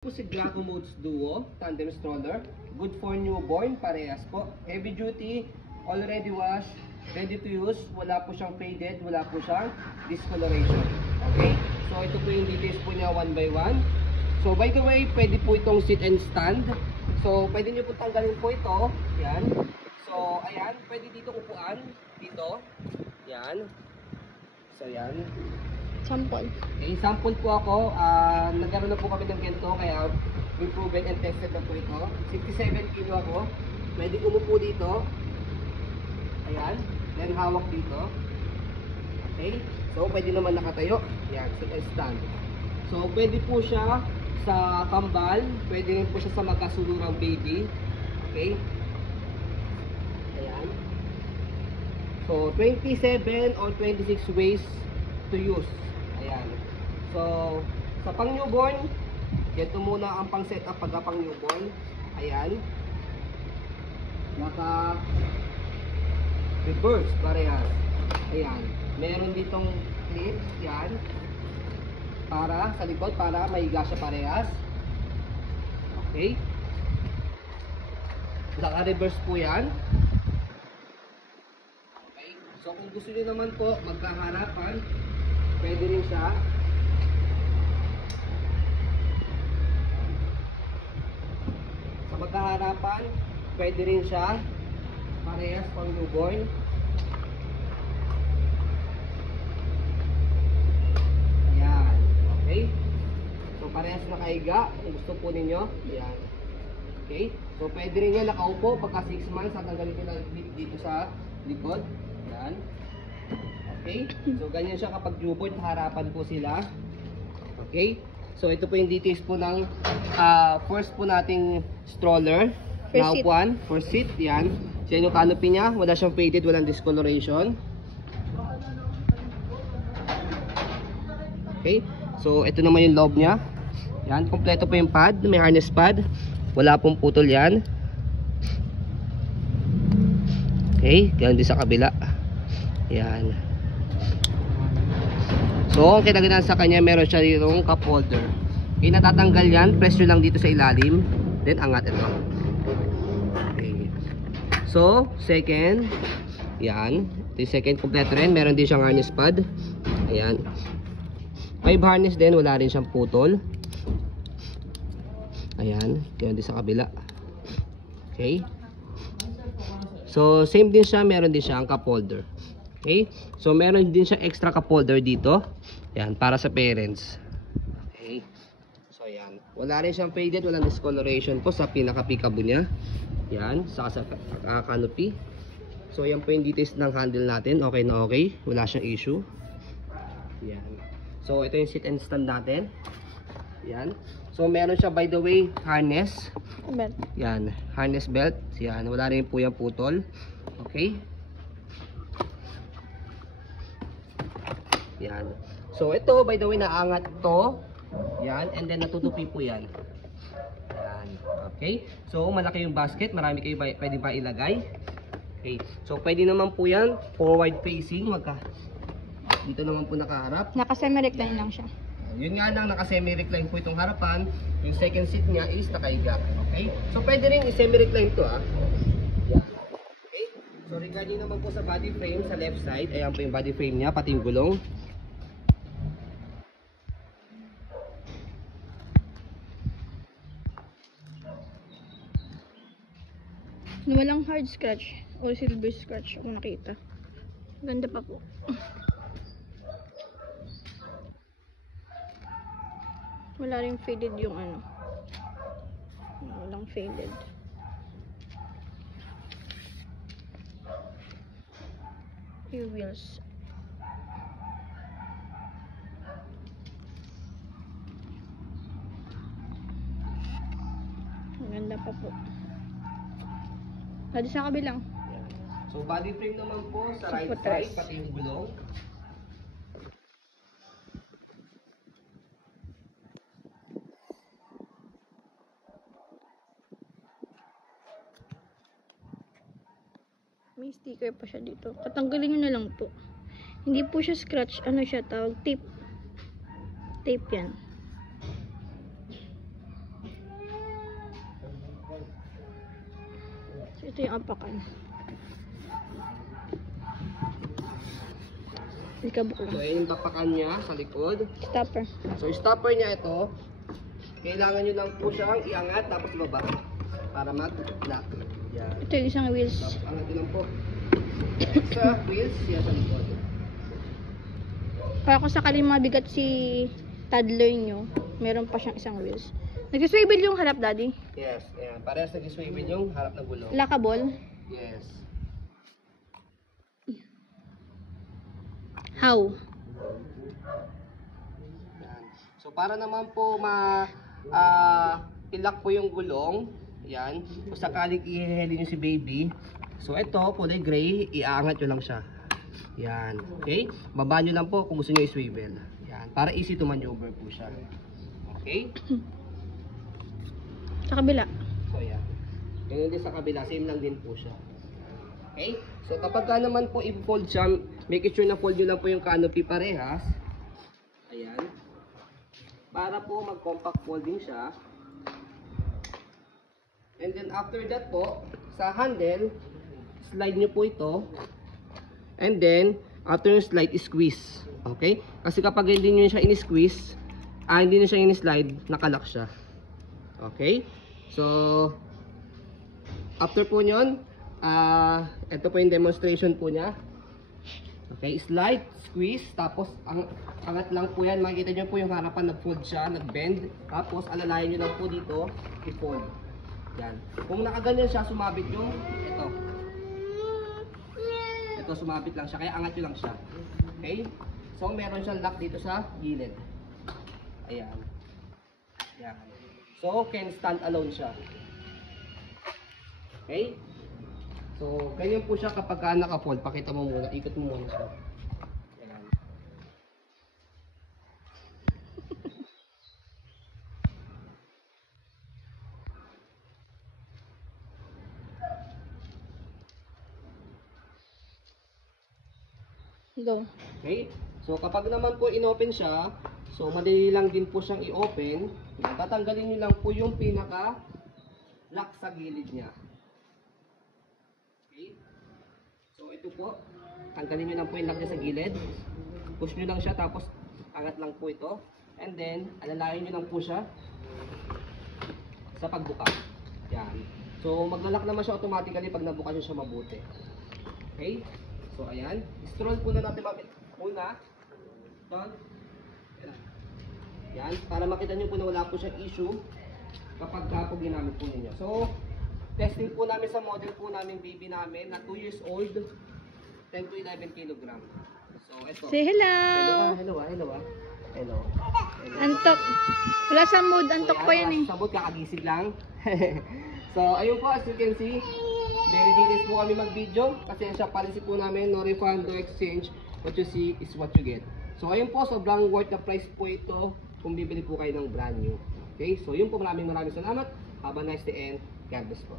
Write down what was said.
Po si Graco Modes Duo Tandem Stroller, good for newborn, parehas po. Heavy duty, already washed, ready to use, wala po siyang faded, wala po siyang discoloration. Okay? So ito po yung details po niya one by one. So by the way, pwede po itong sit and stand. So pwede nyo po tanggalin po ito. Yan. So ayan, pwede dito upuan. Dito. Yan. So yan. Sample. Okay, sample po ako. Nagkaroon na po kami ng ganito, kaya we proven and tested na po ito. 67 kilo ako. Pwede umupo dito. Ayan. Then hawak dito. Okay. So, pwede naman nakatayo. Ayan. Sit and stand. So, pwede po siya sa kambal. Pwede rin po siya sa magkasulurang baby. Okay. Ayan. So, 27 or 26 ways to use. Ayan. So, sa pang newborn, ito muna ang pang setup pagka pang newborn. Ayan. Naka reverse parehas. Ayan. Meron ditong clips, yan. Para sa likod, para maiga siya parehas. Okay. Naka-reverse po yan. Okay. So, kung gusto niyo naman po magkaharapan, pwede rin siya. Sa magkaharapan, pwede rin siya. Parehas pang newborn. Ayan. Okay. So parehas nakaiga. Kung gusto po ninyo. Ayan. Okay. So pwede rin yan nakaupo pagka 6 months at tanggalin ko lang dito sa likod. Ayan. Okay? So, ganyan siya kapag newborn, harapan po sila. Okay? So, ito po yung details po ng first po nating stroller. Now, one, for seat. Yan. So, yan yung canopy niya. Wala siyang faded, walang discoloration. Okay? So, ito naman yung loob niya. Yan. Kompleto po yung pad. May harness pad. Wala pong putol yan. Okay? Ganyan din sa kabila. Yan. So, ang kinagandaan sa kanya, meron siya ditong cup holder. Okay, natatanggal yan, press nyo lang dito sa ilalim, then angat ito. Okay. So, second, yan. Ito yung second, kompleto rin. Meron din siyang harness pad. Ayan. 5 harness din, wala rin siyang putol. Ayan, yan din sa kabila. Okay. So, same din siya, meron din siyang cup holder. Okay. So, meron din siya extra cup holder dito. Yan, para sa parents. Okay. So, yan. Wala rin siyang faded, walang discoloration po sa pinaka-pickable niya. Yan, saka sa canopy. So, yan po yung details ng handle natin. Okay na okay. Wala siyang issue. Yan. So, ito yung sit and stand natin. Yan. So, meron siya, by the way, harness. Belt. Yan, harness belt. Yan, wala rin po yung putol. Okay. Yan. So, ito, by the way, naangat to. Yan. And then, natutupi po yan. Yan. Okay. So, malaki yung basket. Marami kayo pwede pa ilagay. Okay. So, pwede naman po yan. Forward facing. Dito naman po nakaharap. Naka-semi-recline lang siya. Yun nga lang, naka-semi-recline po itong harapan. Yung second seat niya is nakaiga. Okay. So, pwede rin i-semi-recline to, ah. Yan. Okay. So, regarding naman po sa body frame, sa left side, ayan po yung body frame niya, pati yung gulong. Walang hard scratch o silver scratch ako nakita. Ganda pa po. Wala rin faded yung ano. Walang faded. Yung wheels. Ganda pa po. Lagi sa kabilang. So, body frame naman po sa right side, pati yung gulong. May sticker pa siya dito. Tatanggalin nyo na lang po. Hindi po siya scratch. Ano siya tawag? Tape. Tape yan. Ito yung apakan. Ikabuk So, lang. ayan yung tapakan niya sa likod. Stopper. So, yung stopper niya ito, kailangan nyo lang po siyang iangat tapos baba para mag-lock. Yan. Ito yung isang wheels. Tapos angat nyo lang po. Extra wheels yan sa likod. Para kung sakaling mabigat si toddler nyo, meron pa siyang isang wheels. Nag-swivel yung harap, daddy. Yes, ayan. Parehas nag-swivel yung harap ng gulong. Lockable. Yes. How? Yan. So, para naman po ilak po yung gulong, yan. Kung sakaling ihiheli nyo si baby, so ito, kulay gray, iaangat nyo lang siya. Yan. Okay? Baba nyo lang po kung gusto nyo i-swivel. Yan. Para easy to maneuver po siya. Okay? Sa kabila. So, yan. Ganyan din sa kabila, same lang din po siya. Okay? So, kapag ka naman po i-fold siya, make sure na fold nyo lang po yung canopy parehas. Ayan. Para po mag-compact folding siya. And then after that po, sa handle, slide nyo po ito. And then, after yung slide, squeeze. Okay? Kasi kapag hindi nyo siya in-squeeze, hindi nyo siya in-slide, nakalock siya. Okay? So, after po nyon, ito po yung demonstration po niya. Okay, slide, squeeze, tapos angat lang po yan. Makikita nyo po yung harapan, nag-fold siya, nag-bend. Tapos alalayan nyo lang po dito, i-fold. Yan. Kung nakaganyan siya, sumabit yung ito. Ito, sumabit lang siya, kaya angat nyo lang siya. Okay? So, meron siyang lock dito sa gilid. Ayan. Yan. So, can stand alone siya. Okay? So, ganyan po siya kapag naka-fold. Pakita mo muna, ikot mo muna siya. Ayan. Go. Okay? So, kapag naman po in-open siya, so madali lang din po siyang i-open. Tatanggalin nyo lang po yung pinaka-lock sa gilid niya. Okay? So, ito po. Tanggalin nyo lang po yung lock niya sa gilid. Push nyo lang siya, tapos angat lang po ito. And then, alalayan nyo lang po siya sa pagbuka. Yan. So, maglalak naman siya automatically pag nabuka nyo siya mabuti. Okay? So, ayan. Stroll po na natin muna. Doon. Yan. Para makita nyo po na wala po siyang issue kapag po ginamit po ninyo. So, testing po namin sa model po namin baby namin na 2 years old, 10 to 11 kilogram. So, ito. Say hello. Hello. Antok. Wala sa mood. Antok pa yan eh. Sabot, kakagising lang. So, ayun po, as you can see, very details po kami mag-video. Kasi siya policy po namin, no refund, no exchange. What you see is what you get. So, ayun po, sobrang worth the price po ito kung bibili po kayo ng brand new. Okay, so yun po, maraming salamat. Have a nice day and God bless po.